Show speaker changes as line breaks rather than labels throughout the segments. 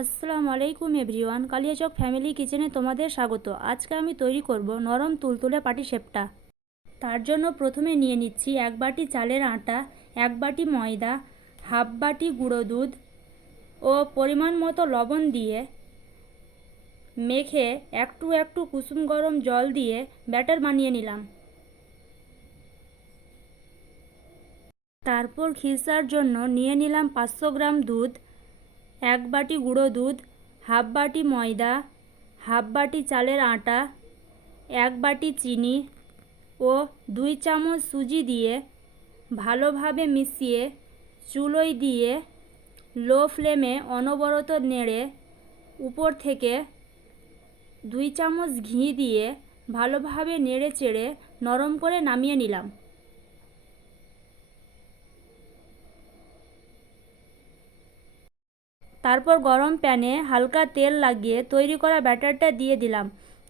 আসসালামু আলাইকুম everyone, Kaliachak family কিচেনে তোমাদের স্বাগত। আজকে আমি তৈরি করব নরম তুলতুলে পাটিসাপটা তার জন্য প্রথমে নিয়ে নিচ্ছি এক বাটি চালের আটা, এক বাটি ময়দা, হাফ বাটি গুঁড়ো দুধ ও পরিমাণ মতো লবণ দিয়ে মেখে একটু একটু কুসুম গরম জল দিয়ে ব্যাটার বানিয়ে নিলাম। তারপর খিরসার জন্য নিয়ে নিলাম পাঁচশো গ্রাম দুধ এক বাটি গুঁড়ো দুধ, হাফ বাটি ময়দা, হাফ বাটি চালের আটা, এক বাটি চিনি ও দুই চামচ সুজি দিয়ে ভালোভাবে মিশিয়ে চুলোয় দিয়ে লো ফ্লেমে অনবরত নেড়ে উপর থেকে দুই চামচ ঘি দিয়ে ভালোভাবে নেড়ে চেড়ে নরম করে নামিয়ে নিলাম। তারপর গরম প্যানে হালকা তেল লাগিয়ে তৈরি করা ব্যাটারটা দিয়ে দিলাম।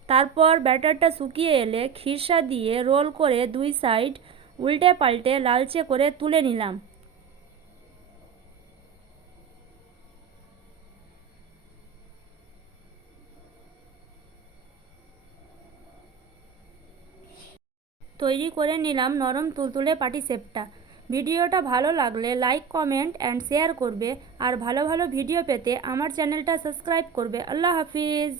তারপর ব্যাটারটা শুকিয়ে এলে খিরসা দিয়ে রোল করে দুই সাইড উল্টে পাল্টে লালচে করে তুলে নিলাম। তৈরি করে নিলাম নরম তুলতুলে পাটি পাটিসেপটা ভিডিওটা ভালো লাগলে লাইক, কমেন্ট অ্যান্ড শেয়ার করবে। আর ভালো ভালো ভিডিও পেতে আমার চ্যানেলটা সাবস্ক্রাইব করবে। আল্লাহ হাফিজ।